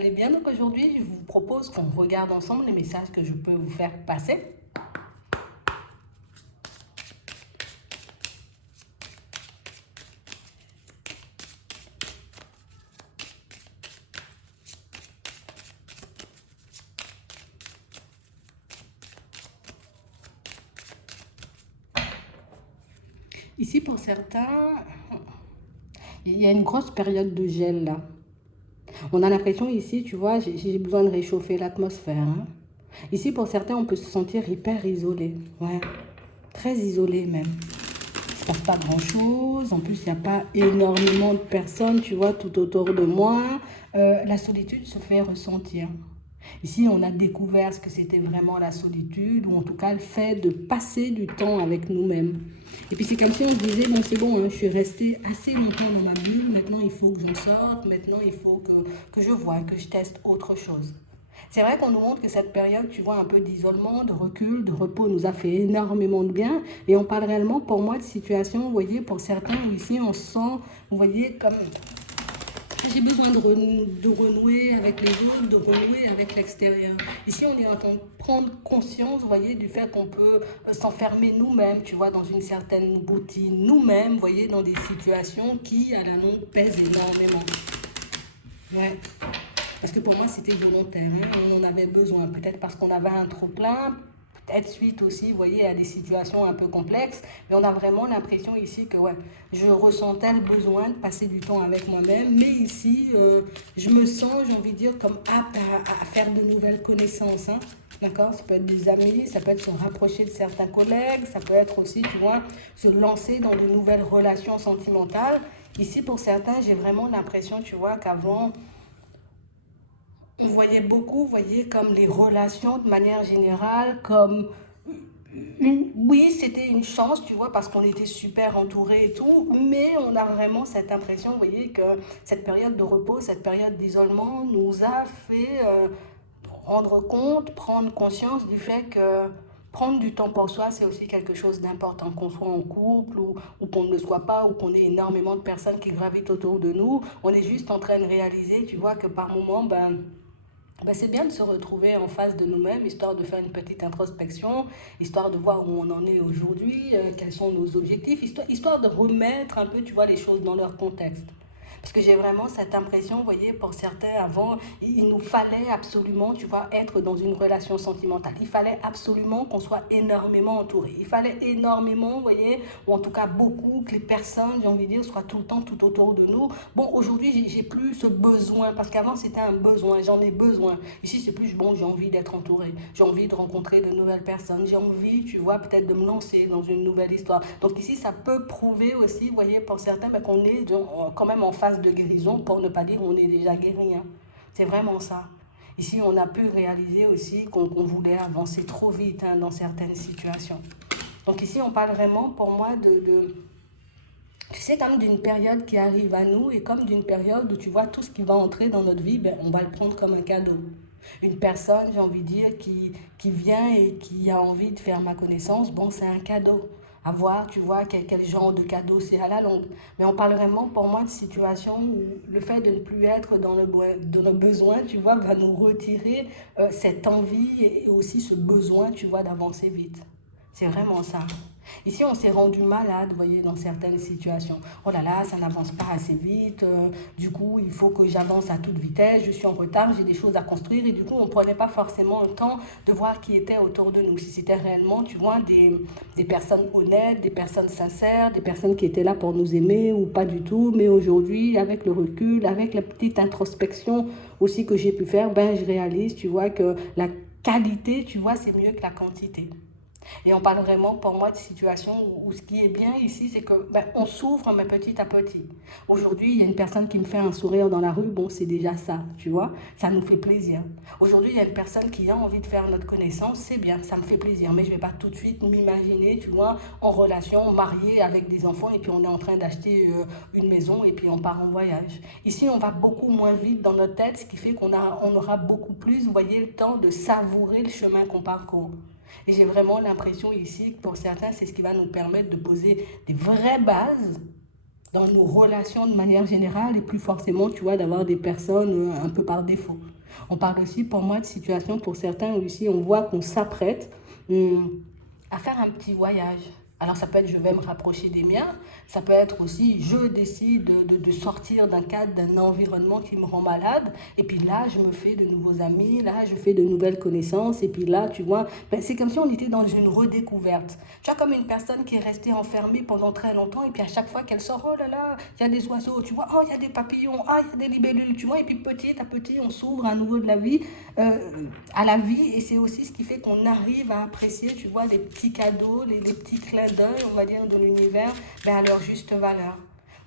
allez bien. Donc aujourd'hui, je vous propose qu'on regarde ensemble les messages que je peux vous faire passer. Ici, pour certains, il y a une grosse période de gel là. On a l'impression ici, tu vois, j'ai besoin de réchauffer l'atmosphère, hein. Ici, pour certains, on peut se sentir hyper isolé. Ouais, très isolé même. Il ne se passe pas grand-chose. En plus, il n'y a pas énormément de personnes, tu vois, tout autour de moi. La solitude se fait ressentir. Ici, on a découvert ce que c'était vraiment la solitude, ou en tout cas le fait de passer du temps avec nous-mêmes. Et puis c'est comme si on se disait, bon c'est bon, hein, je suis restée assez longtemps dans ma bulle, maintenant il faut que j'en sorte, maintenant il faut que je voie, que je teste autre chose. C'est vrai qu'on nous montre que cette période, tu vois, un peu d'isolement, de recul, de repos nous a fait énormément de bien. Et on parle réellement, pour moi, de situation, vous voyez, pour certains, où ici on se sent, vous voyez, comme j'ai besoin de renouer avec les autres, de renouer avec l'extérieur. Ici, on est en train de prendre conscience, vous voyez, du fait qu'on peut s'enfermer nous-mêmes, tu vois, dans une certaine routine, nous-mêmes, vous voyez, dans des situations qui, à la longue, pèsent énormément. Ouais. Parce que pour moi, c'était volontaire, hein. On en avait besoin, peut-être parce qu'on avait un trop-plein, peut-être suite aussi, vous voyez, à des situations un peu complexes. Mais on a vraiment l'impression ici que, ouais, je ressentais le besoin de passer du temps avec moi-même. Mais ici, je me sens, j'ai envie de dire, comme apte à faire de nouvelles connaissances, hein. D'accord? Ça peut être des amis, ça peut être se rapprocher de certains collègues, ça peut être aussi, tu vois, se lancer dans de nouvelles relations sentimentales. Ici, pour certains, j'ai vraiment l'impression, tu vois, qu'avant, on voyait beaucoup, vous voyez, comme les relations de manière générale, comme oui, c'était une chance, tu vois, parce qu'on était super entourés et tout, mais on a vraiment cette impression, vous voyez, que cette période de repos, cette période d'isolement nous a fait rendre compte, prendre conscience du fait que prendre du temps pour soi, c'est aussi quelque chose d'important, qu'on soit en couple ou qu'on ne le soit pas, ou qu'on ait énormément de personnes qui gravitent autour de nous. On est juste en train de réaliser, tu vois, que par moment, c'est bien de se retrouver en face de nous-mêmes, histoire de faire une petite introspection, histoire de voir où on en est aujourd'hui, quels sont nos objectifs, histoire de remettre un peu, tu vois, les choses dans leur contexte. Parce que j'ai vraiment cette impression, vous voyez, pour certains, avant, il nous fallait absolument, tu vois, être dans une relation sentimentale. Il fallait absolument qu'on soit énormément entouré. Il fallait énormément, vous voyez, ou en tout cas beaucoup, que les personnes, j'ai envie de dire, soient tout le temps tout autour de nous. Bon, aujourd'hui, j'ai plus ce besoin, parce qu'avant, c'était un besoin, j'en ai besoin. Ici, c'est plus, bon, j'ai envie d'être entouré, j'ai envie de rencontrer de nouvelles personnes, j'ai envie, tu vois, peut-être de me lancer dans une nouvelle histoire. Donc ici, ça peut prouver aussi, vous voyez, pour certains, qu'on est quand même en phase de guérison, pour ne pas dire qu'on est déjà guéri, hein. C'est vraiment ça. Ici, on a pu réaliser aussi qu'on voulait avancer trop vite, hein, dans certaines situations. Donc ici, on parle vraiment, pour moi, tu sais, comme d'une période qui arrive à nous et comme d'une période où tu vois tout ce qui va entrer dans notre vie, on va le prendre comme un cadeau. Une personne, j'ai envie de dire, qui vient et qui a envie de faire ma connaissance, bon, c'est un cadeau. À voir, tu vois, quel genre de cadeau c'est à la longue. Mais on parle vraiment, pour moi, de situation où le fait de ne plus être dans le besoin, tu vois, va nous retirer cette envie et aussi ce besoin, tu vois, d'avancer vite. C'est vraiment ça. Ici, on s'est rendu malade, vous voyez, dans certaines situations. Oh là là, ça n'avance pas assez vite. Du coup, il faut que j'avance à toute vitesse. Je suis en retard, j'ai des choses à construire. Et du coup, on ne prenait pas forcément le temps de voir qui était autour de nous. Si c'était réellement, tu vois, des personnes honnêtes, des personnes sincères, des personnes qui étaient là pour nous aimer ou pas du tout. Mais aujourd'hui, avec le recul, avec la petite introspection aussi que j'ai pu faire, je réalise, tu vois, que la qualité, tu vois, c'est mieux que la quantité. Et on parle vraiment, pour moi, de situations où ce qui est bien ici, c'est que on s'ouvre, mais petit à petit. Aujourd'hui, il y a une personne qui me fait un sourire dans la rue, bon, c'est déjà ça, tu vois, ça nous fait plaisir. Aujourd'hui, il y a une personne qui a envie de faire notre connaissance, c'est bien, ça me fait plaisir, mais je ne vais pas tout de suite m'imaginer, tu vois, en relation, mariée avec des enfants, et puis on est en train d'acheter une maison, et puis on part en voyage. Ici, on va beaucoup moins vite dans notre tête, ce qui fait on aura beaucoup plus, vous voyez, le temps de savourer le chemin qu'on parcourt. Et j'ai vraiment l'impression ici que pour certains, c'est ce qui va nous permettre de poser des vraies bases dans nos relations de manière générale et plus forcément, tu vois, d'avoir des personnes un peu par défaut. On parle aussi pour moi de situations pour certains où ici on voit qu'on s'apprête à faire un petit voyage. Alors ça peut être je vais me rapprocher des miens, ça peut être aussi je décide de sortir d'un cadre, d'un environnement qui me rend malade, et puis là je me fais de nouveaux amis, là je fais de nouvelles connaissances, et puis là tu vois, ben, c'est comme si on était dans une redécouverte. Tu vois, comme une personne qui est restée enfermée pendant très longtemps, et puis à chaque fois qu'elle sort, oh là là, il y a des oiseaux, tu vois, oh il y a des papillons, ah il y a des libellules, tu vois, et puis petit à petit on s'ouvre à nouveau de la vie, à la vie, et c'est aussi ce qui fait qu'on arrive à apprécier, tu vois, les petits cadeaux, les petits clins d'œil, on va dire, de l'univers, mais à leur juste valeur.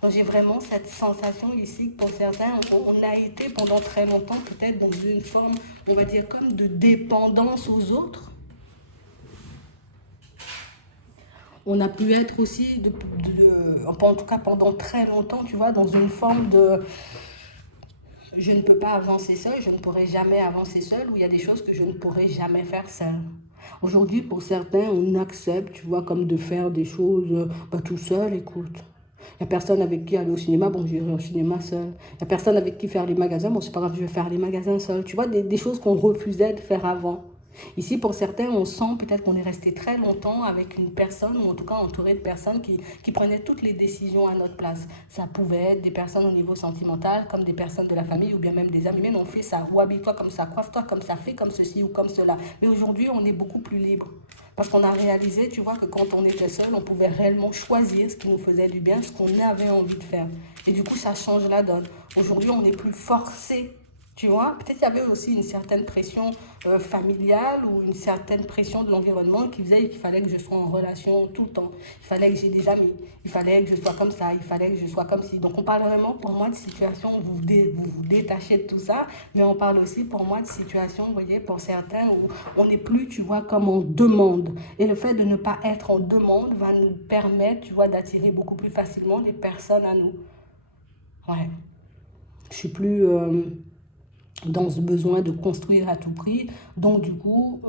Donc j'ai vraiment cette sensation ici que pour certains, on a été pendant très longtemps peut-être dans une forme, on va dire, comme de dépendance aux autres. On a pu être aussi, en tout cas pendant très longtemps, tu vois, dans une forme de je ne peux pas avancer seul, je ne pourrai jamais avancer seul, ou il y a des choses que je ne pourrai jamais faire seul. Aujourd'hui, pour certains, on accepte, tu vois, comme de faire des choses bah, tout seul, écoute. Il n'y a personne avec qui aller au cinéma, bon, j'irai au cinéma seul. Il n'y a personne avec qui faire les magasins, bon, c'est pas grave, je vais faire les magasins seul. Tu vois, des choses qu'on refusait de faire avant. Ici, pour certains, on sent peut-être qu'on est resté très longtemps avec une personne, ou en tout cas entouré de personnes qui prenaient toutes les décisions à notre place. Ça pouvait être des personnes au niveau sentimental, comme des personnes de la famille, ou bien même des amis. Mais on fait ça, ou habille-toi comme ça, coiffe-toi comme ça, fais comme ceci ou comme cela. Mais aujourd'hui, on est beaucoup plus libre. Parce qu'on a réalisé, tu vois, que quand on était seul, on pouvait réellement choisir ce qui nous faisait du bien, ce qu'on avait envie de faire. Et du coup, ça change la donne. Aujourd'hui, on n'est plus forcé. Tu vois, peut-être qu'il y avait aussi une certaine pression familiale ou une certaine pression de l'environnement qui faisait qu'il fallait que je sois en relation tout le temps. Il fallait que j'ai des amis. Il fallait que je sois comme ça. Il fallait que je sois comme ci. Donc on parle vraiment pour moi de situations où vous détachez de tout ça. Mais on parle aussi pour moi de situations, vous voyez, pour certains où on n'est plus, tu vois, comme on demande. Et le fait de ne pas être en demande va nous permettre, tu vois, d'attirer beaucoup plus facilement des personnes à nous. Ouais. Je suis plus... dans ce besoin de construire à tout prix. Donc du coup,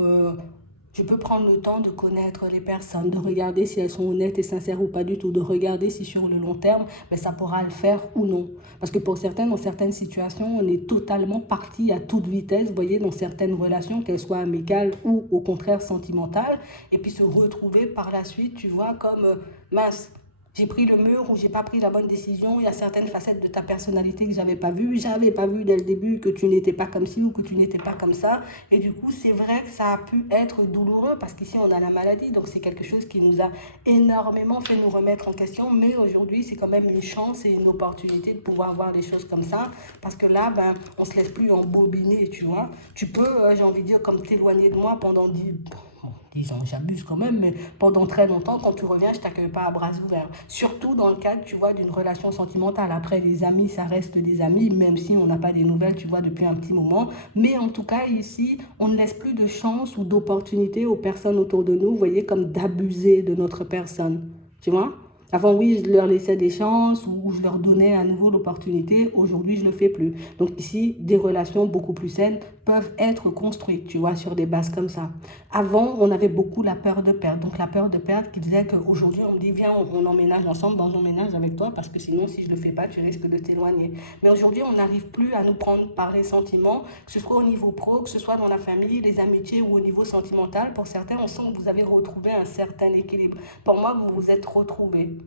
je peux prendre le temps de connaître les personnes, de regarder si elles sont honnêtes et sincères ou pas du tout, de regarder si sur le long terme, ben, ça pourra le faire ou non. Parce que pour certains, dans certaines situations, on est totalement parti à toute vitesse, vous voyez, dans certaines relations, qu'elles soient amicales ou au contraire sentimentales, et puis se retrouver par la suite, tu vois, comme mince. J'ai pris le mur ou j'ai pas pris la bonne décision. Il y a certaines facettes de ta personnalité que j'avais pas vues. J'avais pas vu dès le début que tu n'étais pas comme ci ou que tu n'étais pas comme ça. Et du coup, c'est vrai que ça a pu être douloureux parce qu'ici, on a la maladie. Donc, c'est quelque chose qui nous a énormément fait nous remettre en question. Mais aujourd'hui, c'est quand même une chance et une opportunité de pouvoir voir les choses comme ça. Parce que là, ben, on se laisse plus embobiner, tu vois. Tu peux, j'ai envie de dire, comme t'éloigner de moi pendant 10 ans, j'abuse quand même, mais pendant très longtemps, quand tu reviens, je t'accueille pas à bras ouverts. Surtout dans le cadre, tu vois, d'une relation sentimentale. Après, les amis, ça reste des amis, même si on n'a pas des nouvelles, tu vois, depuis un petit moment. Mais en tout cas, ici, on ne laisse plus de chance ou d'opportunité aux personnes autour de nous, vous voyez, comme d'abuser de notre personne. Tu vois? Avant, oui, je leur laissais des chances ou je leur donnais à nouveau l'opportunité. Aujourd'hui, je ne le fais plus. Donc ici, des relations beaucoup plus saines peuvent être construites, tu vois, sur des bases comme ça. Avant, on avait beaucoup la peur de perdre. Donc la peur de perdre qui faisait qu'aujourd'hui, on me dit, viens, on emménage ensemble, on emménage avec toi, parce que sinon, si je ne le fais pas, tu risques de t'éloigner. Mais aujourd'hui, on n'arrive plus à nous prendre par les sentiments, que ce soit au niveau pro, que ce soit dans la famille, les amitiés ou au niveau sentimental. Pour certains, on sent que vous avez retrouvé un certain équilibre. Pour moi, vous vous êtes retrouvés.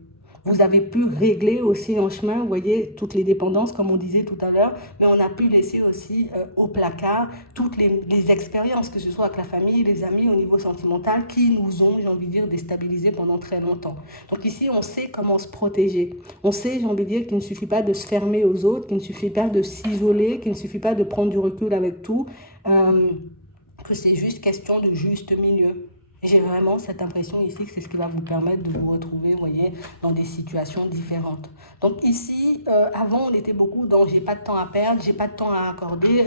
Vous avez pu régler aussi en chemin, vous voyez, toutes les dépendances, comme on disait tout à l'heure, mais on a pu laisser aussi au placard toutes les expériences, que ce soit avec la famille, les amis, au niveau sentimental, qui nous ont, j'ai envie de dire, déstabilisés pendant très longtemps. Donc ici, on sait comment se protéger. On sait, j'ai envie de dire, qu'il ne suffit pas de se fermer aux autres, qu'il ne suffit pas de s'isoler, qu'il ne suffit pas de prendre du recul avec tout, que c'est juste question de juste milieu. J'ai vraiment cette impression ici que c'est ce qui va vous permettre de vous retrouver, vous voyez, dans des situations différentes. Donc ici, avant, on était beaucoup dans j'ai pas de temps à perdre, j'ai pas de temps à accorder,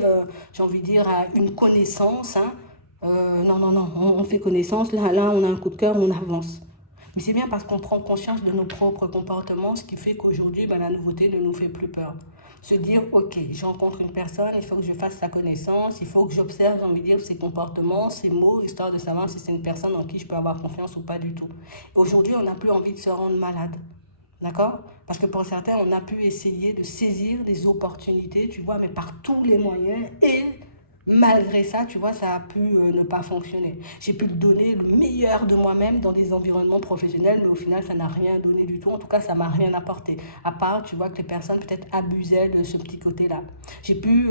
j'ai envie de dire à une connaissance. Hein. Non, non, non, on fait connaissance, là, on a un coup de cœur, on avance. Mais c'est bien parce qu'on prend conscience de nos propres comportements, ce qui fait qu'aujourd'hui, ben, la nouveauté ne nous fait plus peur. Se dire, ok, je rencontre une personne, il faut que je fasse sa connaissance, il faut que j'observe, j'ai envie de dire, ses comportements, ses mots, histoire de savoir si c'est une personne en qui je peux avoir confiance ou pas du tout. Aujourd'hui, on n'a plus envie de se rendre malade. D'accord? Parce que pour certains, on a pu essayer de saisir des opportunités, tu vois, mais par tous les moyens. Et malgré ça, tu vois, ça a pu ne pas fonctionner. J'ai pu donner le meilleur de moi-même dans des environnements professionnels, mais au final, ça n'a rien donné du tout. En tout cas, ça m'a rien apporté. À part, tu vois, que les personnes peut-être abusaient de ce petit côté-là. J'ai pu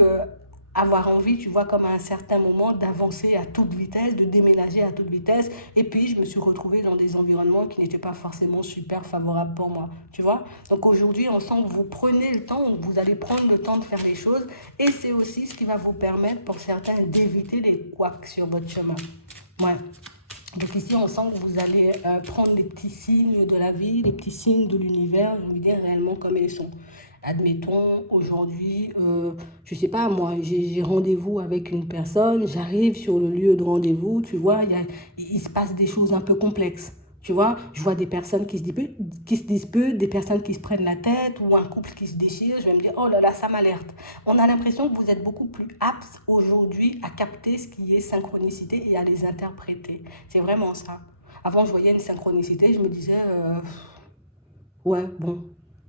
avoir envie, tu vois, comme à un certain moment, d'avancer à toute vitesse, de déménager à toute vitesse. Et puis, je me suis retrouvée dans des environnements qui n'étaient pas forcément super favorables pour moi, tu vois. Donc aujourd'hui, ensemble, vous prenez le temps, vous allez prendre le temps de faire les choses. Et c'est aussi ce qui va vous permettre, pour certains, d'éviter les couacs sur votre chemin. Ouais. Donc ici, on sent que vous allez prendre les petits signes de la vie, les petits signes de l'univers, je veux dire réellement comme ils sont. Admettons, aujourd'hui, je sais pas, moi, j'ai rendez-vous avec une personne, j'arrive sur le lieu de rendez-vous, tu vois, il se passe des choses un peu complexes. Tu vois, je vois des personnes qui se disputent, des personnes qui se prennent la tête, ou un couple qui se déchire, je vais me dire, oh là là, ça m'alerte. On a l'impression que vous êtes beaucoup plus aptes aujourd'hui à capter ce qui est synchronicité et à les interpréter. C'est vraiment ça. Avant, je voyais une synchronicité, je me disais, ouais, bon,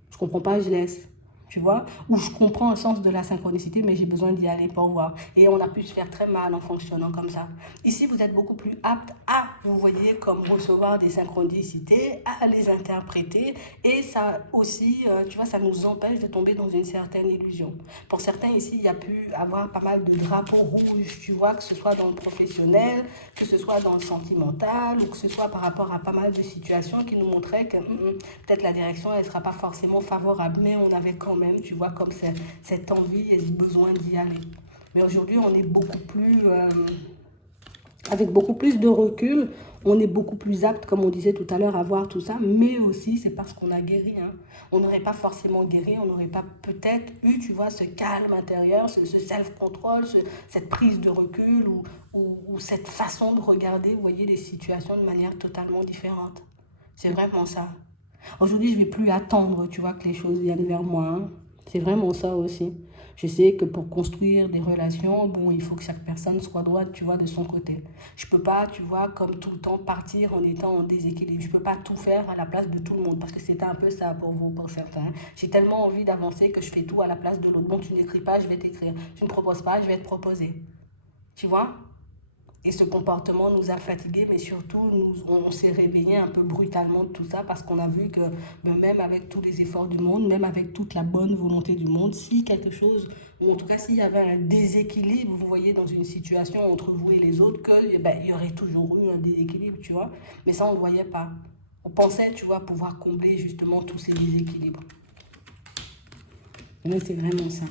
je comprends pas, je laisse. Tu vois, ou je comprends le sens de la synchronicité, mais j'ai besoin d'y aller pour voir. Et on a pu se faire très mal en fonctionnant comme ça. Ici, vous êtes beaucoup plus apte à, vous voyez, comme recevoir des synchronicités, à les interpréter. Et ça aussi, tu vois, ça nous empêche de tomber dans une certaine illusion. Pour certains ici, il y a pu avoir pas mal de drapeaux rouges, tu vois, que ce soit dans le professionnel, que ce soit dans le sentimental, ou que ce soit par rapport à pas mal de situations qui nous montraient que peut-être la direction, elle ne sera pas forcément favorable. Mais on avait quand même, tu vois, comme cette envie et ce besoin d'y aller. Mais aujourd'hui, on est beaucoup plus, avec beaucoup plus de recul, on est beaucoup plus apte, comme on disait tout à l'heure, à voir tout ça, mais aussi c'est parce qu'on a guéri. Hein. On n'aurait pas forcément guéri, on n'aurait pas peut-être eu, tu vois, ce calme intérieur, ce self-control, cette prise de recul ou cette façon de regarder, vous voyez, les situations de manière totalement différente. C'est vraiment ça. Aujourd'hui, je ne vais plus attendre, tu vois, que les choses viennent vers moi. Hein. C'est vraiment ça aussi. Je sais que pour construire des relations, bon, il faut que chaque personne soit droite, tu vois, de son côté. Je ne peux pas, tu vois, comme tout le temps, partir en étant en déséquilibre. Je ne peux pas tout faire à la place de tout le monde, parce que c'est un peu ça pour vous, pour certains. J'ai tellement envie d'avancer que je fais tout à la place de l'autre. Bon, tu n'écris pas, je vais t'écrire. Tu ne proposes pas, je vais te proposer. Tu vois? Et ce comportement nous a fatigués, mais surtout, on s'est réveillé un peu brutalement de tout ça parce qu'on a vu que même avec tous les efforts du monde, même avec toute la bonne volonté du monde, si quelque chose, ou en tout cas s'il y avait un déséquilibre, vous voyez, dans une situation entre vous et les autres, il y aurait toujours eu un déséquilibre, tu vois. Mais ça, on ne le voyait pas. On pensait, tu vois, pouvoir combler justement tous ces déséquilibres. Mais c'est vraiment ça.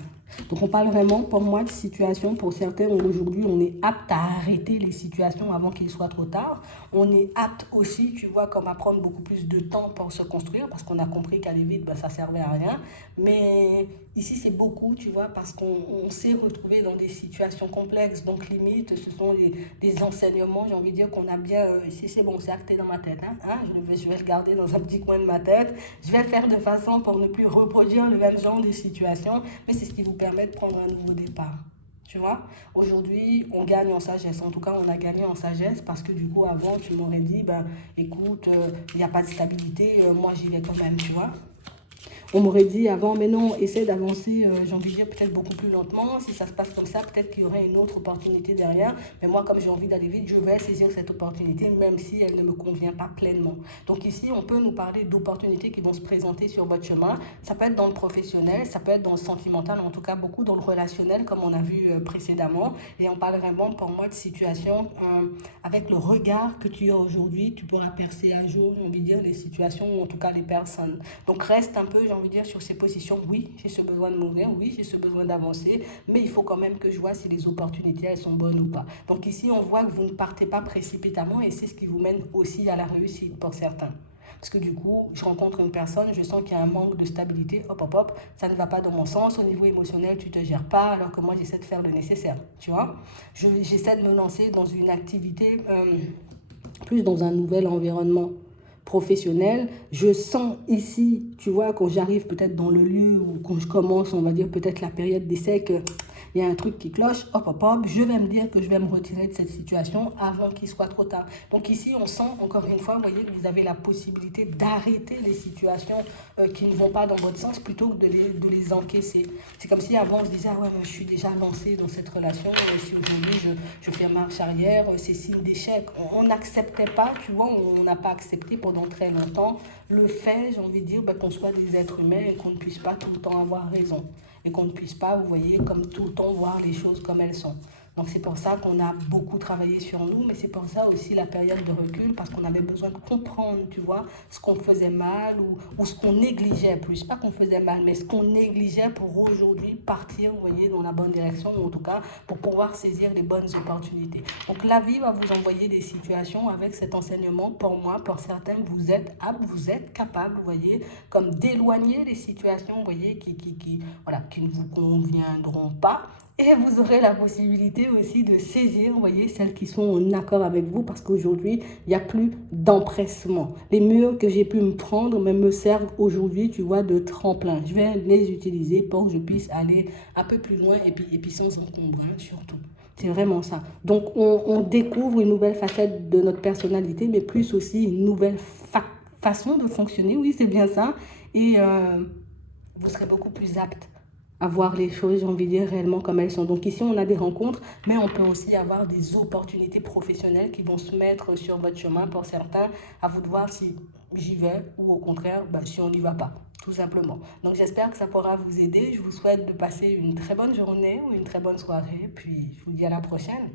Donc on parle vraiment, pour moi, de situations, pour certains, où aujourd'hui on est apte à arrêter les situations avant qu'il soit trop tard. On est apte aussi, tu vois, comme à prendre beaucoup plus de temps pour se construire, parce qu'on a compris qu'aller vite, ben, ça ne servait à rien. Mais ici c'est beaucoup, tu vois, parce qu'on s'est retrouvé dans des situations complexes. Donc limite, ce sont des enseignements, j'ai envie de dire qu'on a bien, ici c'est bon, c'est acté dans ma tête. Hein, je vais le garder dans un petit coin de ma tête. Je vais le faire de façon pour ne plus reproduire le même genre de situation, mais c'est ce qui vous permet de prendre un nouveau départ. Tu vois, aujourd'hui, on gagne en sagesse. En tout cas, on a gagné en sagesse parce que du coup, avant, tu m'aurais dit, ben, écoute, il n'y a pas de stabilité, moi j'y vais quand même, tu vois. On m'aurait dit avant, mais non, essaie d'avancer, j'ai envie de dire peut-être beaucoup plus lentement. Si ça se passe comme ça, peut-être qu'il y aurait une autre opportunité derrière. Mais moi, comme j'ai envie d'aller vite, je vais saisir cette opportunité, même si elle ne me convient pas pleinement. Donc ici, on peut nous parler d'opportunités qui vont se présenter sur votre chemin. Ça peut être dans le professionnel, ça peut être dans le sentimental, en tout cas beaucoup dans le relationnel, comme on a vu précédemment. Et on parle vraiment, pour moi, de situations avec le regard que tu as aujourd'hui, tu pourras percer à jour, j'ai envie de dire, les situations ou en tout cas les personnes. Donc reste un peu, j'ai envie de dire, sur ces positions. Oui, j'ai ce besoin de m'ouvrir, oui, j'ai ce besoin d'avancer, mais il faut quand même que je vois si les opportunités, elles sont bonnes ou pas. Donc ici, on voit que vous ne partez pas précipitamment et c'est ce qui vous mène aussi à la réussite pour certains. Parce que du coup, je rencontre une personne, je sens qu'il y a un manque de stabilité, hop, hop, hop, ça ne va pas dans mon sens, au niveau émotionnel, tu ne te gères pas, alors que moi, j'essaie de faire le nécessaire, tu vois. J'essaie de me lancer dans une activité, plus dans un nouvel environnement professionnel. Je sens ici, tu vois, quand j'arrive peut-être dans le lieu ou quand je commence, on va dire peut-être la période d'essai, que il y a un truc qui cloche, hop, hop, hop, je vais me dire que je vais me retirer de cette situation avant qu'il soit trop tard. Donc ici, on sent, encore une fois, vous voyez, que vous avez la possibilité d'arrêter les situations qui ne vont pas dans votre sens plutôt que de les encaisser. C'est comme si avant, on se disait, ah ouais, mais je suis déjà lancé dans cette relation, si aujourd'hui je fais marche arrière, c'est signe d'échec. On n'acceptait pas, tu vois, on n'a pas accepté pendant très longtemps le fait, j'ai envie de dire, qu'on soit des êtres humains et qu'on ne puisse pas tout le temps avoir raison. Et qu'on ne puisse pas, vous voyez, comme tout le temps voir les choses comme elles sont. Donc c'est pour ça qu'on a beaucoup travaillé sur nous, mais c'est pour ça aussi la période de recul, parce qu'on avait besoin de comprendre, tu vois, ce qu'on faisait mal ou ce qu'on négligeait plus. Pas qu'on faisait mal, mais ce qu'on négligeait pour aujourd'hui partir, vous voyez, dans la bonne direction, ou en tout cas pour pouvoir saisir les bonnes opportunités. Donc la vie va vous envoyer des situations avec cet enseignement. Pour moi, pour certains, vous êtes apte, vous êtes capable, vous voyez, comme d'éloigner les situations, vous voyez, voilà, qui ne vous conviendront pas. Et vous aurez la possibilité aussi de saisir, vous voyez, celles qui sont en accord avec vous, parce qu'aujourd'hui, il n'y a plus d'empressement. Les murs que j'ai pu me prendre me servent aujourd'hui, tu vois, de tremplin. Je vais les utiliser pour que je puisse aller un peu plus loin et puis sans encombrer, surtout. C'est vraiment ça. Donc, on découvre une nouvelle facette de notre personnalité, mais plus aussi une nouvelle façon de fonctionner. Oui, c'est bien ça. Et vous serez beaucoup plus apte à voir les choses, j'ai envie de dire, réellement comme elles sont. Donc ici, on a des rencontres, mais on peut aussi avoir des opportunités professionnelles qui vont se mettre sur votre chemin pour certains. À vous de voir si j'y vais ou au contraire, si on n'y va pas, tout simplement. Donc j'espère que ça pourra vous aider. Je vous souhaite de passer une très bonne journée ou une très bonne soirée. Puis je vous dis à la prochaine.